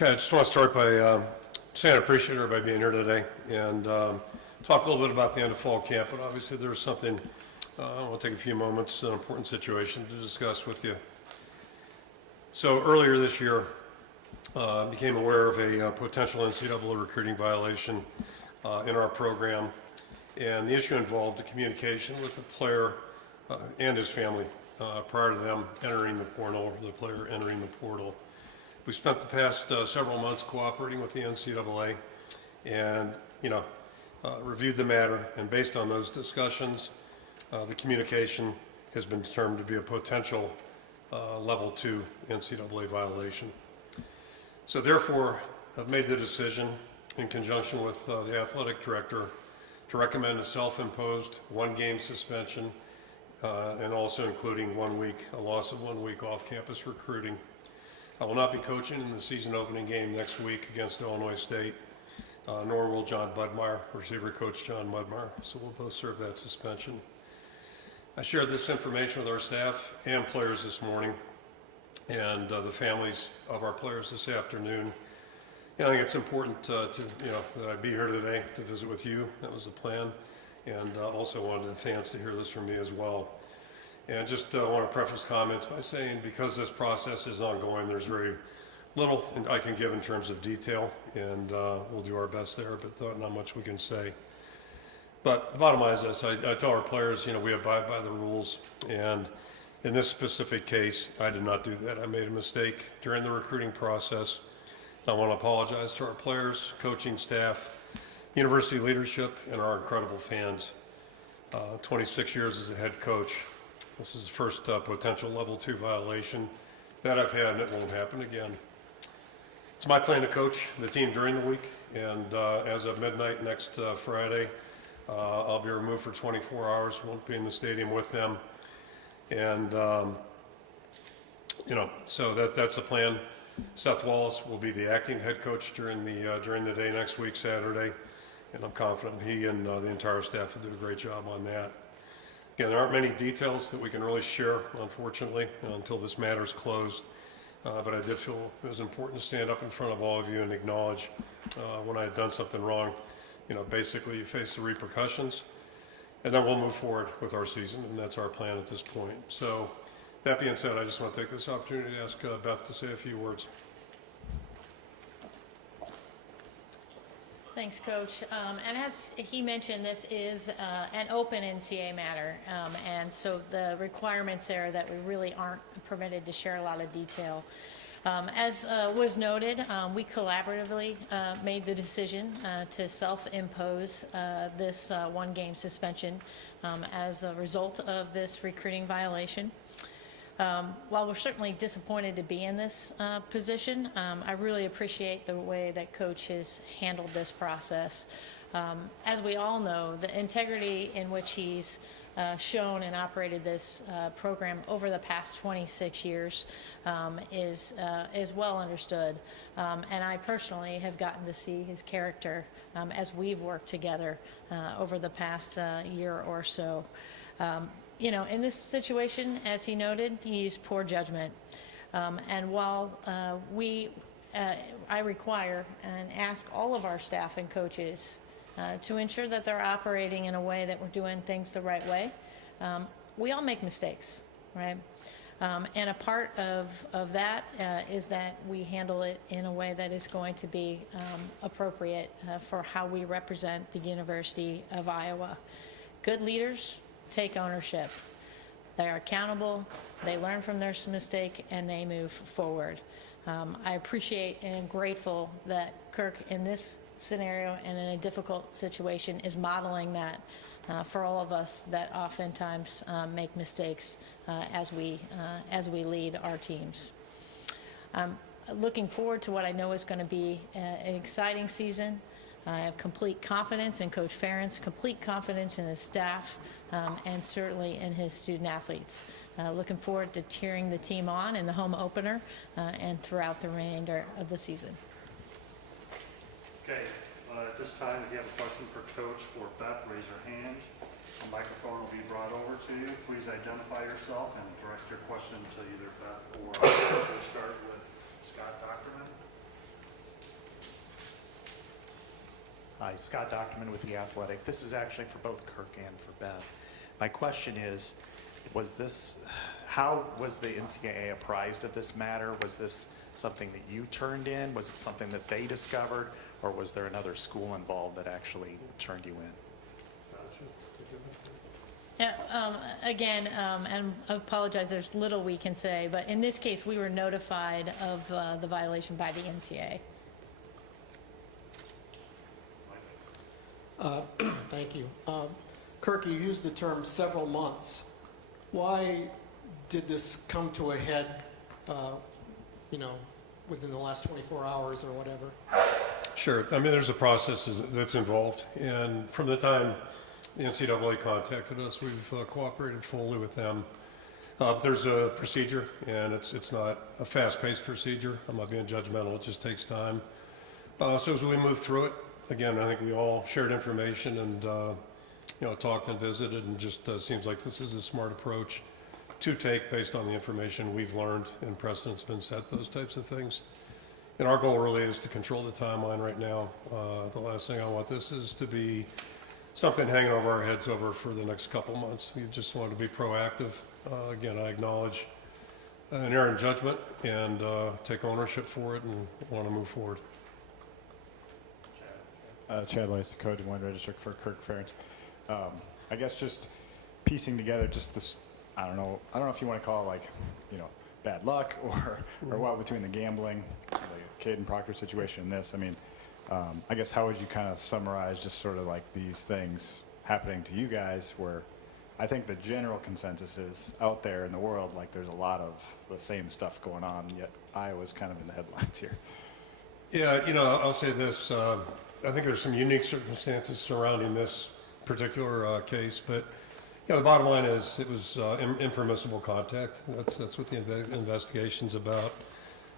Okay, I just want to start by saying I appreciate everybody being here today and talk a little bit about the end of fall camp, but obviously there was something, I want to take a few moments, an important situation to discuss with you. So earlier this year, I became aware of a potential NCAA recruiting violation in our program, and the issue involved a communication with the player and his family prior to them entering the portal, the player entering the portal. We spent the past several months cooperating with the NCAA and, reviewed the matter, and based on those discussions, the communication has been determined to be a potential level 2 NCAA violation. So therefore, I've made the decision in conjunction with the athletic director to recommend a self-imposed 1-game suspension and also including a loss of 1 week off-campus recruiting. I will not be coaching in the season opening game next week against Illinois State, nor will Jon Budmayr, receiver coach Jon Budmayr, so we'll both serve that suspension. I shared this information with our staff and players this morning and the families of our players this afternoon. I think it's important that I be here today to visit with you. That was the plan, and also wanted the fans to hear this from me as well. And just want to preface comments by saying because this process is ongoing, there's very little I can give in terms of detail, and we'll do our best there, but not much we can say. But the bottom line is this, I tell our players, we abide by the rules, and in this specific case, I did not do that. I made a mistake during the recruiting process. I want to apologize to our players, coaching staff, university leadership, and our incredible fans. 26 years as a head coach. This is the first potential level 2 violation that I've had, and it won't happen again. It's my plan to coach the team during the week, and as of midnight next Friday, I'll be removed for 24 hours, won't be in the stadium with them. And, so that's the plan. Seth Wallace will be the acting head coach during the day next week, Saturday, and I'm confident he and the entire staff will do a great job on that. Again, there aren't many details that we can really share, unfortunately, until this matter is closed. But I did feel it was important to stand up in front of all of you and acknowledge when I had done something wrong. Basically you face the repercussions, and then we'll move forward with our season, and that's our plan at this point. So that being said, I just want to take this opportunity to ask Beth to say a few words. Thanks, Coach. And as he mentioned, this is an open NCAA matter, and so the requirements there that we really aren't permitted to share a lot of detail. As was noted, we collaboratively made the decision to self-impose this 1-game suspension as a result of this recruiting violation. While we're certainly disappointed to be in this position, I really appreciate the way that Coach has handled this process. As we all know, the integrity in which he's shown and operated this program over the past 26 years is well understood. And I personally have gotten to see his character as we've worked together over the past year or so. In this situation, as he noted, he used poor judgment. And while I require and ask all of our staff and coaches to ensure that they're operating in a way that we're doing things the right way, we all make mistakes, right? And a part of that is that we handle it in a way that is going to be appropriate for how we represent the University of Iowa. Good leaders take ownership. They are accountable, they learn from their mistake, and they move forward. I appreciate and am grateful that Kirk, in this scenario and in a difficult situation, is modeling that for all of us that oftentimes make mistakes as we lead our teams. Looking forward to what I know is going to be an exciting season. I have complete confidence in Coach Ferentz, complete confidence in his staff, and certainly in his student athletes. Looking forward to cheering the team on in the home opener and throughout the remainder of the season. Okay, at this time, if you have a question for Coach or Beth, raise your hand. A microphone will be brought over to you. Please identify yourself and direct your question to either Beth or we'll start with Scott Doctorman. Hi, Scott Dockerman with The Athletic. This is actually for both Kirk and for Beth. My question is, how was the NCAA apprised of this matter? Was this something that you turned in? Was it something that they discovered? Or was there another school involved that actually turned you in? Yeah, again, and I apologize, there's little we can say, but in this case, we were notified of the violation by the NCAA. Thank you. Kirk, you used the term several months. Why did this come to a head, within the last 24 hours or whatever? Sure. I mean, there's a process that's involved, and from the time the NCAA contacted us, we've cooperated fully with them. There's a procedure, and it's not a fast-paced procedure. I'm not being judgmental. It just takes time. So as we move through it, again, I think we all shared information and talked and visited, and just seems like this is a smart approach to take based on the information we've learned and precedent's been set, those types of things. And our goal really is to control the timeline right now. The last thing I want this is to be something hanging over our heads for the next couple months. We just want to be proactive. Again, I acknowledge an error in judgment and take ownership for it and want to move forward. Chad Lice, the Code One Register for Kirk Ferentz. I guess just piecing together just this, I don't know if you want to call it like, bad luck or what between the gambling, the Cade and Proctor situation and this. I mean, I guess how would you kind of summarize just sort of like these things happening to you guys where I think the general consensus is out there in the world, like there's a lot of the same stuff going on, yet Iowa's kind of in the headlines here. Yeah, I'll say this. I think there's some unique circumstances surrounding this particular case, but the bottom line is it was impermissible contact. That's what the investigation's about,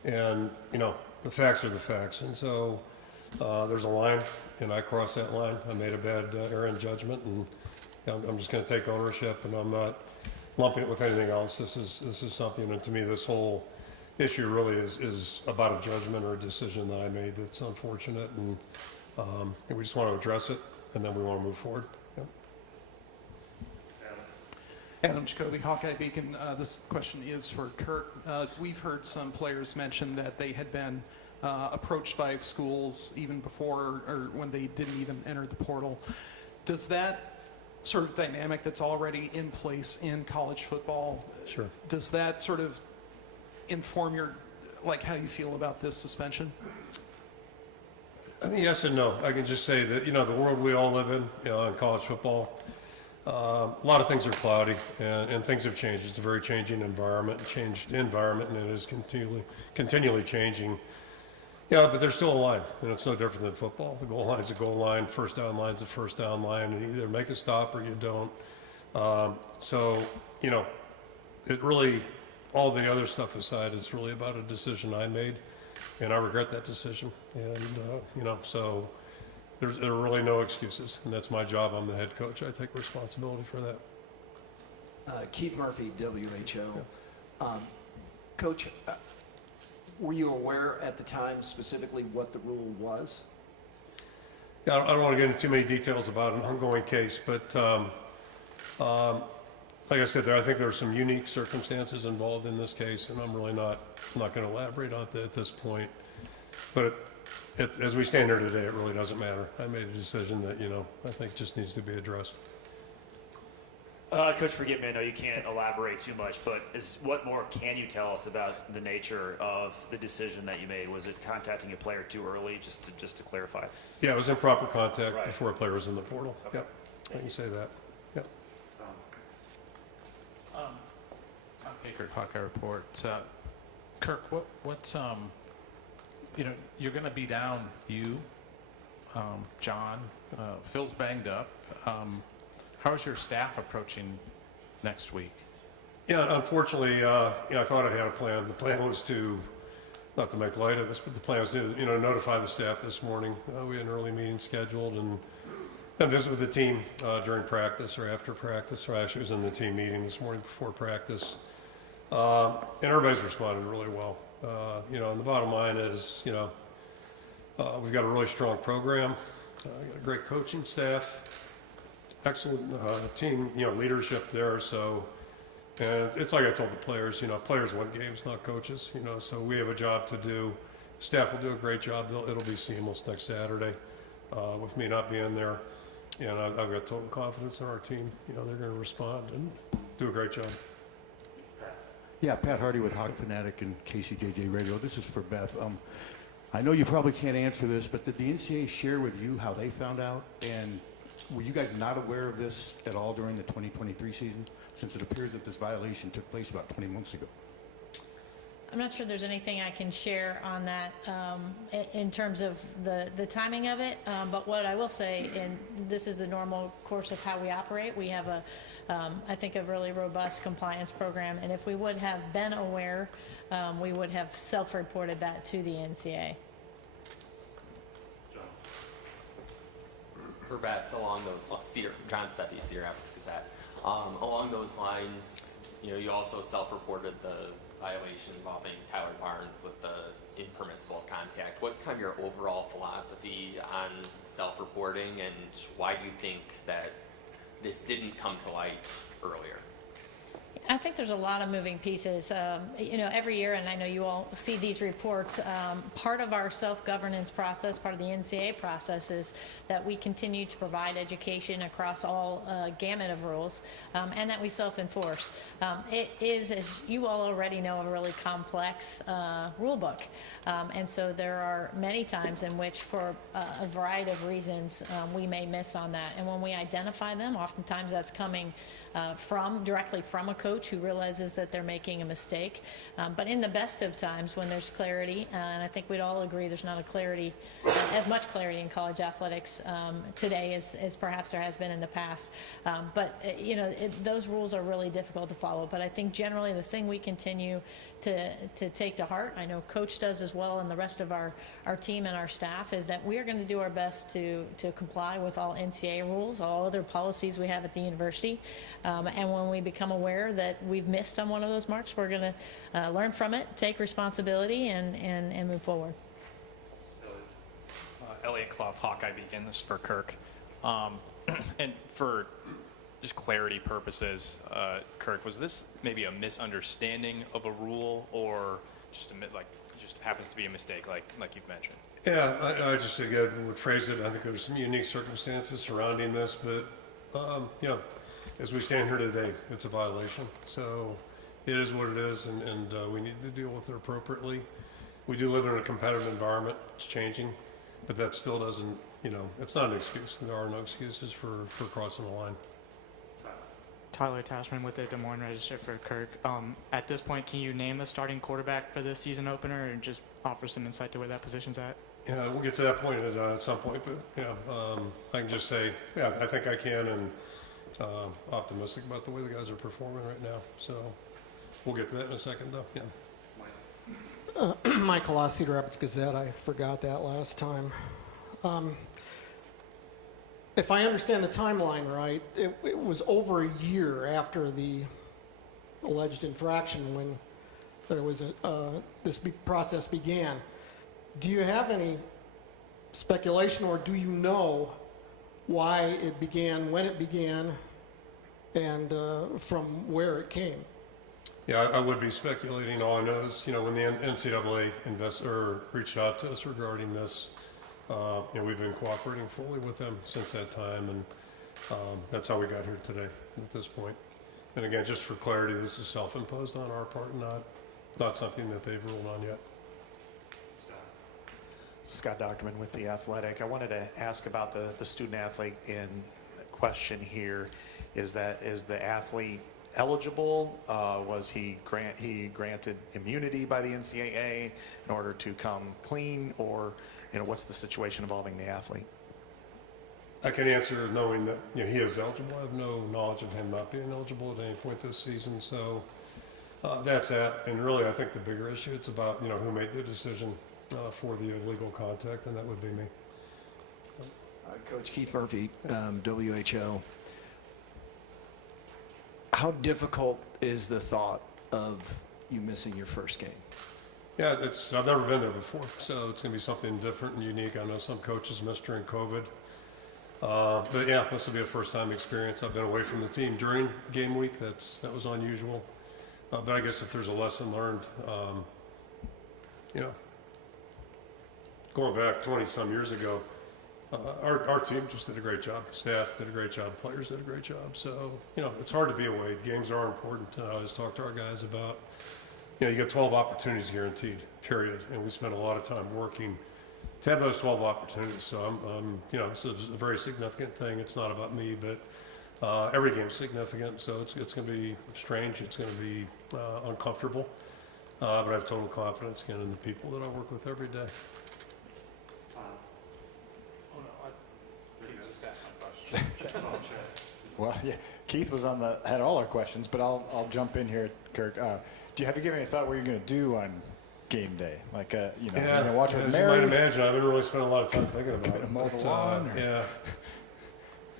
and the facts are the facts. And so there's a line, and I crossed that line. I made a bad error in judgment, and I'm just going to take ownership, and I'm not lumping it with anything else. This is something, and to me, this whole issue really is about a judgment or a decision that I made that's unfortunate, and we just want to address it, and then we want to move forward. Yep. Adam Jacoby, Hawkeye Beacon. This question is for Kirk. We've heard some players mention that they had been approached by schools even before or when they didn't even enter the portal. Does that sort of dynamic that's already in place in college football, Sure. does that sort of inform how you feel about this suspension? I mean, yes and no. I can just say that, the world we all live in, in college football, a lot of things are cloudy and things have changed. It's a very changing environment, and it is continually changing. But there's still a line, and it's no different than football. The goal line's a goal line, first down line's a first down line, and you either make a stop or you don't. It really, all the other stuff aside, it's really about a decision I made, and I regret that decision. And, so there are really no excuses, and that's my job. I'm the head coach. I take responsibility for that. Keith Murphy, WHO. Coach, were you aware at the time specifically what the rule was? Yeah, I don't want to get into too many details about an ongoing case, but like I said, I think there are some unique circumstances involved in this case, and I'm really not going to elaborate on that at this point. But as we stand here today, it really doesn't matter. I made a decision that, I think just needs to be addressed. Coach, forgive me, I know you can't elaborate too much, but what more can you tell us about the nature of the decision that you made? Was it contacting a player too early, just to clarify? Yeah, it was improper contact Right. before a player was in the portal. Okay. Yep, I can say that. Yep. I'm Baker, Hawkeye Report. Kirk, what you're going to be down, John, Phil's banged up. How's your staff approaching next week? Yeah, unfortunately, I thought I had a plan. The plan was not to make light of this, but the plan was to, notify the staff this morning. We had an early meeting scheduled and then visit with the team during practice or after practice. Or actually, it was in the team meeting this morning before practice. And everybody's responded really well. And the bottom line is, we've got a really strong program. got a great coaching staff, excellent team, leadership there. So, and it's like I told the players, players win games, not coaches. So we have a job to do. Staff will do a great job. It'll be seamless next Saturday with me not being there. And I've got total confidence in our team. They're going to respond and do a great job. Yeah, Pat Hardy with Hawk Fanatic and KCJJ Radio. This is for Beth. I know you probably can't answer this, but did the NCAA share with you how they found out? And were you guys not aware of this at all during the 2023 season, since it appears that this violation took place about 20 months ago? I'm not sure there's anything I can share on that in terms of the timing of it, but what I will say, and this is the normal course of how we operate, we have I think a really robust compliance program, and if we would have been aware, we would have self-reported that to the NCAA. For Beth, along those lines, John Steffi, Cedar Rapids Gazette. Along those lines, you also self-reported the violation involving Tyler Barnes with the impermissible contact. What's kind of your overall philosophy on self-reporting, and why do you think that this didn't come to light earlier? I think there's a lot of moving pieces. Every year, and I know you all see these reports, part of our self-governance process, part of the NCAA process, is that we continue to provide education across all gamut of rules, and that we self-enforce. It is, as you all already know, a really complex rule book. And so there are many times in which, for a variety of reasons, we may miss on that. And when we identify them, oftentimes that's coming directly from a coach who realizes that they're making a mistake. But in the best of times, when there's clarity, and I think we'd all agree there's not as much clarity in college athletics today as perhaps there has been in the past. Those rules are really difficult to follow. But I think generally the thing we continue to take to heart, I know Coach does as well, and the rest of our team and our staff, is that we are going to do our best to comply with all NCAA rules, all other policies we have at the university. And when we become aware that we've missed on one of those marks, we're going to learn from it, take responsibility, and move forward. Elliot Clough, Hawkeye Beacon. This is for Kirk. And for just clarity purposes, Kirk, was this maybe a misunderstanding of a rule, or just just happens to be a mistake, like you've mentioned? Yeah, I just again would phrase it. I think there's some unique circumstances surrounding this, but as we stand here today, it's a violation. So it is what it is, and we need to deal with it appropriately. We do live in a competitive environment. It's changing, but that still doesn't, it's not an excuse. There are no excuses for crossing the line. Tyler Tashman with the Des Moines Register for Kirk. At this point, can you name the starting quarterback for the season opener and just offer some insight to where that position's at? Yeah, we'll get to that point at some point, but I can just say, I think I can, and optimistic about the way the guys are performing right now. So we'll get to that in a second, though. Yeah. Michael Law, Cedar Rapids Gazette. I forgot that last time. If I understand the timeline right, it was over a year after the alleged infraction when there was this process began. Do you have any speculation, or do you know why it began, when it began, and from where it came? Yeah, I would be speculating. All I know is, when the NCAA reached out to us regarding this, we've been cooperating fully with them since that time, and that's how we got here today at this point. And again, just for clarity, this is self-imposed on our part, not something that they've ruled on yet. Scott Docterman with The Athletic. I wanted to ask about the student athlete in question here. Is the athlete eligible? Was he granted immunity by the NCAA in order to come clean, or what's the situation involving the athlete? I can answer knowing that he is eligible. I have no knowledge of him not being eligible at any point this season. So that's that. And really, I think the bigger issue, it's about who made the decision for the illegal contact, and that would be me. Coach Keith Murphy, WHO. How difficult is the thought of you missing your first game? Yeah, I've never been there before, so it's going to be something different and unique. I know some coaches missed during COVID. But yeah, this will be a first-time experience. I've been away from the team during game week. That was unusual. But I guess if there's a lesson learned, you know, going back 20-some years ago, our team just did a great job. Staff did a great job. Players did a great job. So, you know, it's hard to be away. Games are important. I always talk to our guys about, you know, you get 12 opportunities guaranteed, period. And we spend a lot of time working to have those 12 opportunities. So I'm you know, this is a very significant thing. It's not about me, but every game's significant. So it's going to be strange. It's going to be uncomfortable. But I have total confidence again in the people that I work with every day. Well, yeah, Keith was had all our questions, but I'll jump in here, Kirk. Do you have to give any thought what you're going to do on game day? Like, you know, you're going to watch with as Mary? you might imagine, I haven't really spent a lot of time thinking about it. Mow the But, lawn, or- yeah.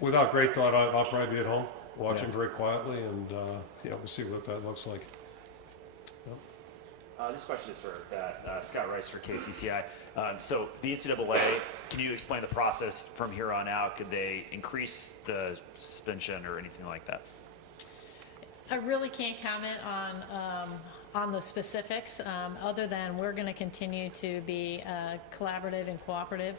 Without great thought, I'll probably be at home watching very quietly, and yeah, we'll see what that looks like. This question is for Scott Rice for KCCI. So the NCAA, can you explain the process from here on out? Could they increase the suspension or anything like that? I really can't comment on the specifics, other than we're going to continue to be collaborative and cooperative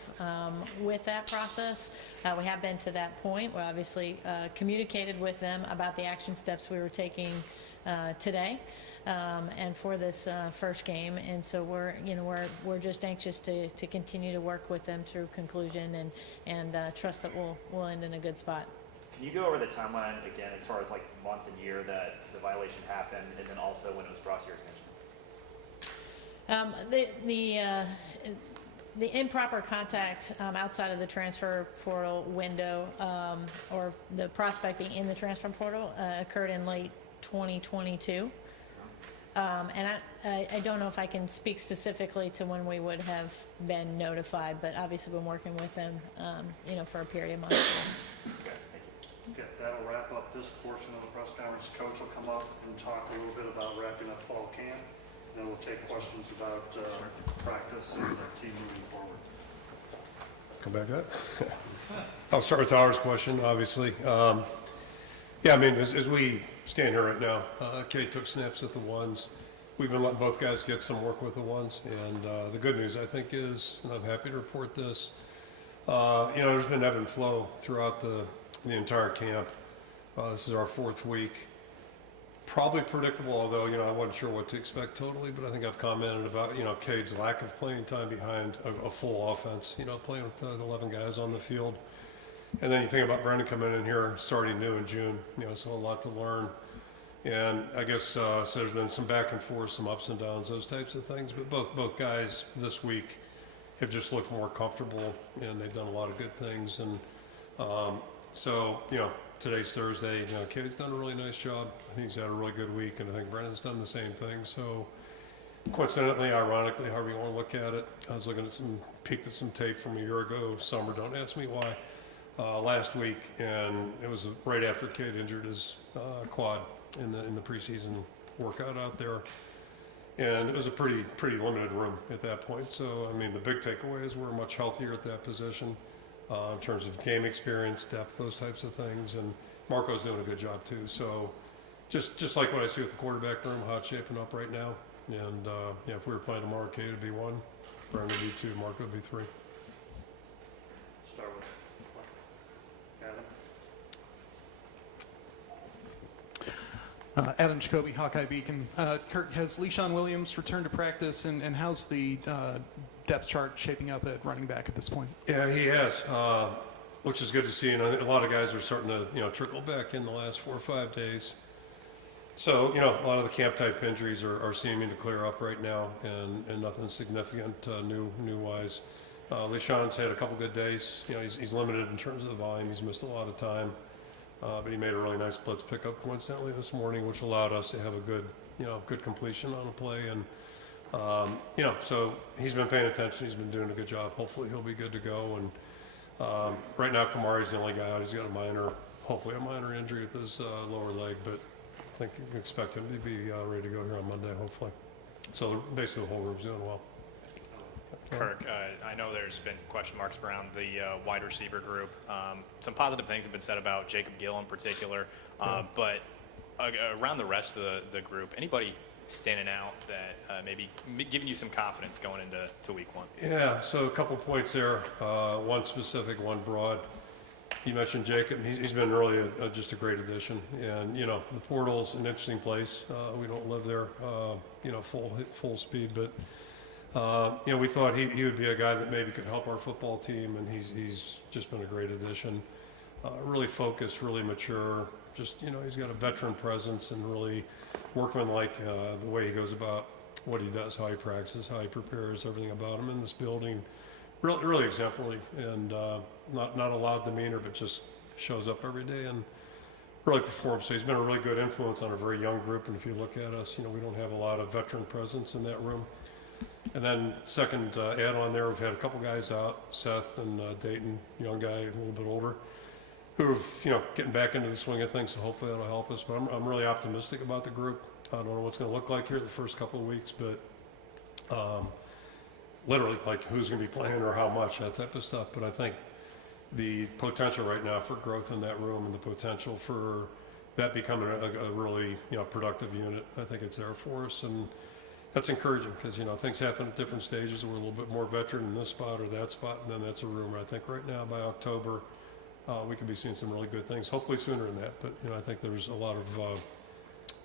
with that process. We have been to that point. We obviously communicated with them about the action steps we were taking today. And for this first game, and so we're just anxious to continue to work with them through conclusion and trust that we'll end in a good spot. Can you go over the timeline again as far as like month and year that the violation happened, and then also when it was brought to your attention? The improper contact outside of the transfer portal window, or the prospecting in the transfer portal, occurred in late 2022. And I don't know if I can speak specifically to when we would have been notified, but obviously been working with them, you know, for a period of months. Okay, that'll wrap up this portion of the press conference. Coach will come up and talk a little bit about wrapping up fall camp. Then we'll take questions about practice and the team moving forward. Come back to that. I'll start with Tyler's question, obviously. Yeah, I mean, as we stand here right now, Cade took snaps with the ones. We've been letting both guys get some work with the ones. And the good news, I think, is, and I'm happy to report this, you know, there's been ebb and flow throughout the entire camp. This is our 4th week. Probably predictable, although, you know, I wasn't sure what to expect totally, but I think I've commented about, you know, Cade's lack of playing time behind a full offense, you know, playing with 11 guys on the field. And then you think about Brendan coming in here, starting new in June, you know, so a lot to learn. And I guess so there's been some back and forth, some ups and downs, those types of things. But both guys this week have just looked more comfortable, and they've done a lot of good things. And so, you know, today's Thursday. You know, Cade's done a really nice job. I think he's had a really good week, and I think Brendan's done the same thing. So, coincidentally, ironically, however you want to look at it, I was looking at peeked at some tape from a year ago, summer. Don't ask me why. Last week, and it was right after Cade injured his quad in the preseason workout out there, and it was a pretty limited room at that point. So, I mean, the big takeaway is we're much healthier at that position in terms of game experience, depth, those types of things, and Marco's doing a good job too. So, just like what I see with the quarterback room, how it's shaping up right now. And yeah, if we were playing tomorrow, Cade would be 1, Brendan would be 2, Marco would be 3. Start with Adam. Adam Jacoby, Hawkeye Beacon. Kirk, has Le'Shawn Williams returned to practice, and how's the depth chart shaping up at running back at this point? Yeah, he has, which is good to see. And a lot of guys are starting to, you know, trickle back in the last 4 or 5 days. So, you know, a lot of the camp type injuries are seeming to clear up right now, and nothing significant new wise. Le'Shawn's had a couple good days. You know, he's limited in terms of the volume. He's missed a lot of time. But he made a really nice blitz pickup coincidentally this morning, which allowed us to have a good completion on a play. And, you know, so he's been paying attention. He's been doing a good job. Hopefully he'll be good to go. And right now Kamari's the only guy out. He's got hopefully a minor injury with his lower leg, but I think you can expect him to be ready to go here on Monday, hopefully. So basically the whole room's doing well. Kirk, I know there's been question marks around the wide receiver group. Some positive things have been said about Jacob Gill in particular, but around the rest of the group, anybody standing out that maybe giving you some confidence going into week one? Yeah, so a couple points there, one specific, one broad. You mentioned Jacob. He's been really just a great addition. And, you know, the portal's an interesting place. We don't live there, you know, full speed. But, you know, we thought he would be a guy that maybe could help our football team. And he's just been a great addition. Really focused, really mature. Just, you know, he's got a veteran presence and really workmanlike the way he goes about what he does, how he practices, how he prepares, everything about him in this building. Really exemplary, and not a loud demeanor, but just shows up every day and really performs. So he's been a really good influence on a very young group. And if you look at us, you know, we don't have a lot of veteran presence in that room. And then second add-on there, we've had a couple guys out, Seth and Dayton, young guy, a little bit older, who are, you know, getting back into the swing of things. So hopefully that'll help us. But I'm really optimistic about the group. I don't know what's going to look like here the first couple of weeks, but literally, like who's going to be playing or how much, that type of stuff. But I think the potential right now for growth in that room and the potential for that becoming a really, you know, productive unit, I think it's there for us. And that's encouraging because, you know, things happen at different stages. We're a little bit more veteran in this spot or that spot, and then that's a rumor. I think right now by October, we could be seeing some really good things, hopefully sooner than that. But, you know, I think there's a lot of,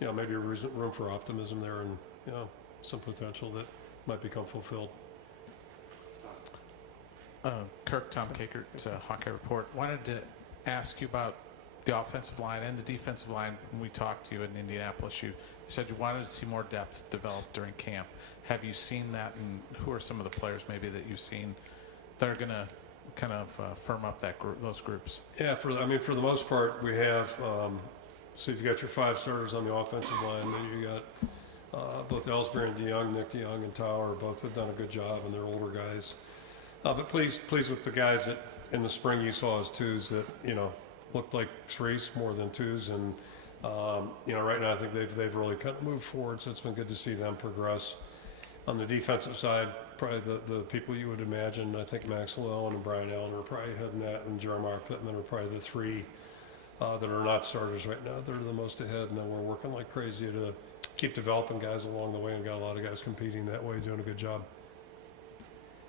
you know, maybe a room for optimism there and, you know, some potential that might become fulfilled. Kirk, Tom Kakert, Hawkeye Report. Wanted to ask you about the offensive line and the defensive line. When we talked to you in Indianapolis, you said you wanted to see more depth developed during camp. Have you seen that, and who are some of the players maybe that you've seen that are going to kind of firm up that those groups? Yeah, for the most part, we have. So you've got your 5 starters on the offensive line. Then you got both Ellsbury and DeYoung, Nick DeYoung and Tower. Both have done a good job, and they're older guys. But pleased with the guys that in the spring you saw as 2s that, you know, looked like 3s more than 2s. And, you know, right now I think they've really moved forward, so it's been good to see them progress. On the defensive side, probably the people you would imagine, I think Max Llewellyn and Brian Allen are probably heading that, and Jeremiah Pittman are probably the 3 that are not starters right now. They're the most ahead, and then we're working like crazy to keep developing guys along the way, and got a lot of guys competing that way, doing a good job.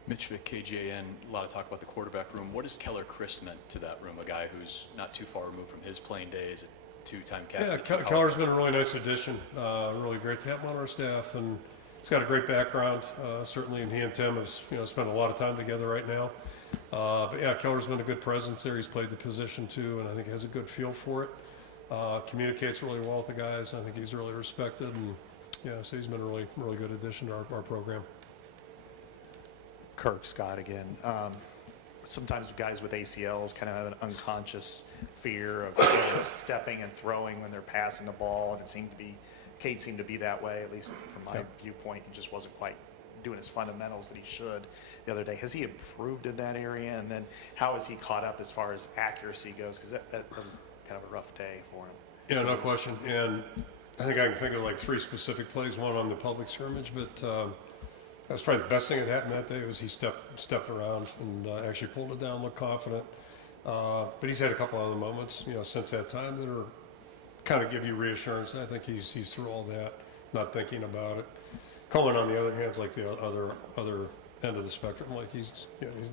Mitch Vick, KJN, a lot of talk about the quarterback room. What has Keller Chris meant to that room, a guy who's not too far removed from his playing days, a 2-time captain? Yeah, Keller's been a really nice addition. Really great to have him on our staff, and he's got a great background, certainly, and he and Tim have, you know, spent a lot of time together right now. But yeah, Keller's been a good presence there. He's played the position too, and I think has a good feel for it. Communicates really well with the guys. I think he's really respected, and yeah, so he's been a really good addition to our program. Kirk, Scott again. Sometimes guys with ACLs kind of have an unconscious fear of, you know, stepping and throwing when they're passing the ball, and Cade seemed to be that way, at least from my viewpoint. He just wasn't quite doing his fundamentals that he should the other day. Has he improved in that area? And then how has he caught up as far as accuracy goes? Because that was kind of a rough day for him. Yeah, no question. And I think I can think of like 3 specific plays, one on the public scrimmage, but that's probably the best thing that happened that day was he stepped around and actually pulled it down, looked confident. But he's had a couple other moments, you know, since that time that are kind of give you reassurance. And I think he's through all that, not thinking about it. Cohen, on the other hand, is like the other end of the spectrum. Like he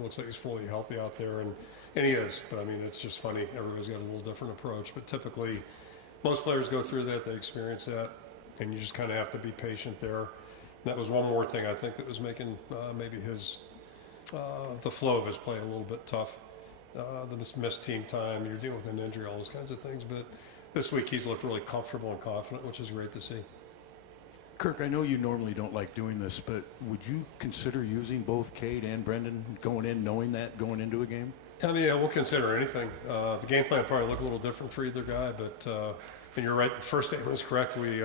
looks like he's fully healthy out there, and he is. But I mean, it's just funny. Everybody's got a little different approach. But typically, most players go through that. They experience that, and you just kind of have to be patient there. And that was one more thing I think that was making maybe the flow of his play a little bit tough. The missed team time. You're dealing with an injury, all those kinds of things. But this week he's looked really comfortable and confident, which is great to see. Kirk, I know you normally don't like doing this, but would you consider using both Cade and Brendan going into a game? I mean, yeah, we'll consider anything. The game plan probably look a little different for either guy, but and you're right, the first statement was correct. We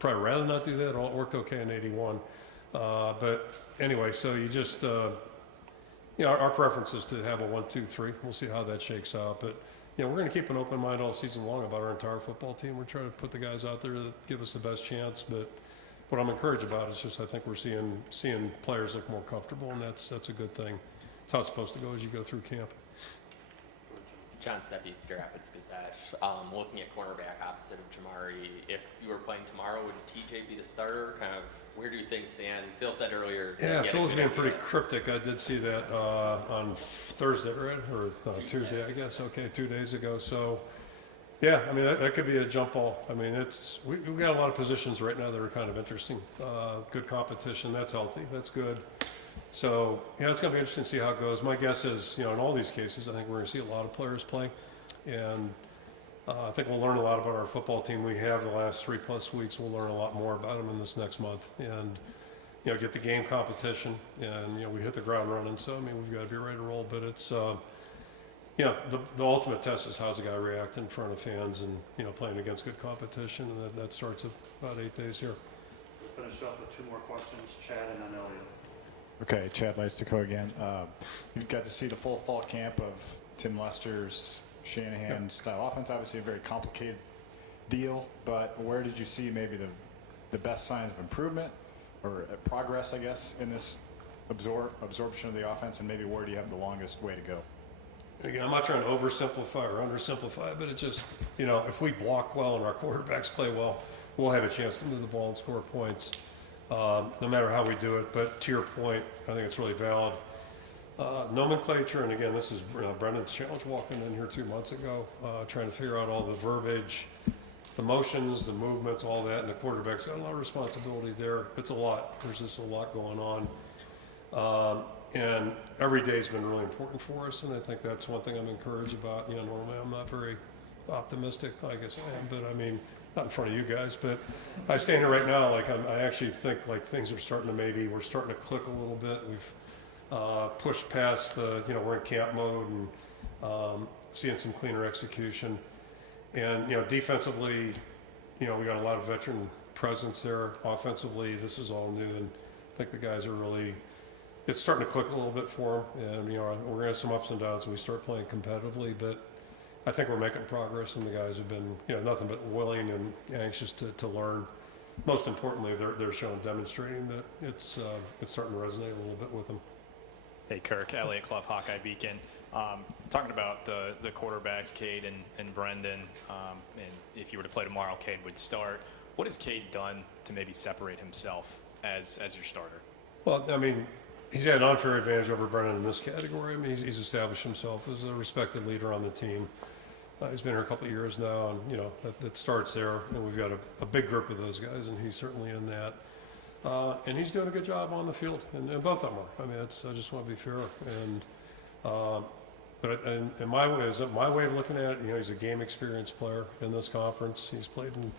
probably rather not do that. It all worked okay in 81. But anyway, so you just, you know, our preference is to have a 1-2-3. We'll see how that shakes out. But, you know, we're going to keep an open mind all season long about our entire football team. We're trying to put the guys out there that give us the best chance. But what I'm encouraged about is just I think we're seeing players look more comfortable, and that's a good thing. It's how it's supposed to go as you go through camp. John Steffi, Cedar Rapids Gazette. Looking at cornerback opposite of Jamari, if you were playing tomorrow, would TJ be the starter? Kind of, where do you think stand? Phil said earlier. Yeah, Phil was being pretty cryptic. I did see that on Thursday, right? Or Tuesday, I guess. Okay, 2 days ago. So, yeah, I mean, that could be a jump ball. I mean, we've got a lot of positions right now that are kind of interesting. Good competition. That's healthy. That's good. So, yeah, it's going to be interesting to see how it goes. My guess is, in all these cases, I think we're going to see a lot of players play. And I think we'll learn a lot about our football team we have the last 3+ weeks. We'll learn a lot more about them in this next month. And, get the game competition. And, we hit the ground running. So, I mean, we've got to be ready to roll. But it's, the ultimate test is how's a guy react in front of fans and, playing against good competition. And that starts in about 8 days here. We'll finish up with 2 more questions, Chad and then Elliot. Okay, Chad Leistikow again. You've got to see the full fall camp of Tim Lester's Shanahan style offense. Obviously a very complicated deal, but where did you see maybe the best signs of improvement or progress, I guess, in this absorption of the offense, and maybe where do you have the longest way to go? Again, I'm not trying to oversimplify or undersimplify, but it just, if we block well and our quarterbacks play well, we'll have a chance to move the ball and score points. No matter how we do it. But to your point, I think it's really valid. Nomenclature, and again, this is Brendan's challenge walking in here 2 months ago, trying to figure out all the verbiage, the motions, the movements, all that, and the quarterback's got a lot of responsibility there. It's a lot. There's just a lot going on. And every day's been really important for us, and I think that's one thing I'm encouraged about. Normally I'm not very optimistic, I guess I am, but I mean, not in front of you guys, but I stand here right now, I actually think things are starting to we're starting to click a little bit. We've pushed past we're in camp mode and seeing some cleaner execution. And, defensively, we got a lot of veteran presence there. Offensively, this is all new, and I think the guys are really, it's starting to click a little bit for them. And, we're going to have some ups and downs when we start playing competitively, but I think we're making progress, and the guys have been, nothing but willing and anxious to learn. Most importantly, they're demonstrating that it's starting to resonate a little bit with them. Hey, Kirk, Elliot Clough, Hawkeye Beacon. Talking about the quarterbacks, Cade and Brendan, and if you were to play tomorrow, Cade would start. What has Cade done to maybe separate himself as your starter? Well, I mean, he's had an unfair advantage over Brendan in this category. I mean, he's established himself as a respected leader on the team. He's been here a couple of years now, and, that starts there. And we've got a big group of those guys, and he's certainly in that. And he's doing a good job on the field, and both of them are. I mean, I just want to be fair. And but my way of looking at it, he's a game experience player in this conference. He's played in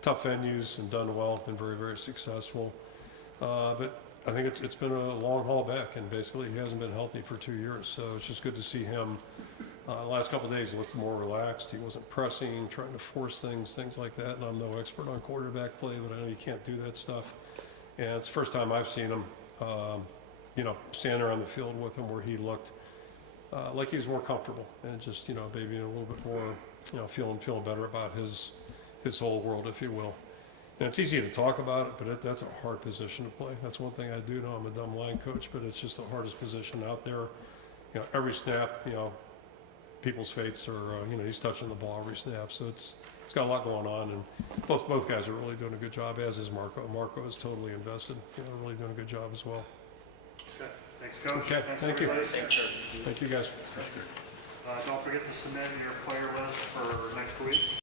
tough venues and done well, been very, very successful. But I think it's been a long haul back, and basically he hasn't been healthy for 2 years. So it's just good to see him. The last couple of days he looked more relaxed. He wasn't pressing, trying to force things like that. And I'm no expert on quarterback play, but I know you can't do that stuff. And it's the first time I've seen him, standing around the field with him where he looked like he was more comfortable and just, maybe a little bit more, feeling better about his whole world, if you will. And it's easy to talk about it, but that's a hard position to play. That's one thing I do know. I'm a dumb line coach, but it's just the hardest position out there. Every snap, people's fates are, he's touching the ball every snap. So it's got a lot going on, and both guys are really doing a good job, as is Marco. Marco is totally invested, really doing a good job as well. Okay, thanks, Coach. Okay, Thanks, thank you. everybody. Thanks, sir. Thank you, guys. Don't forget to submit your player list for next week.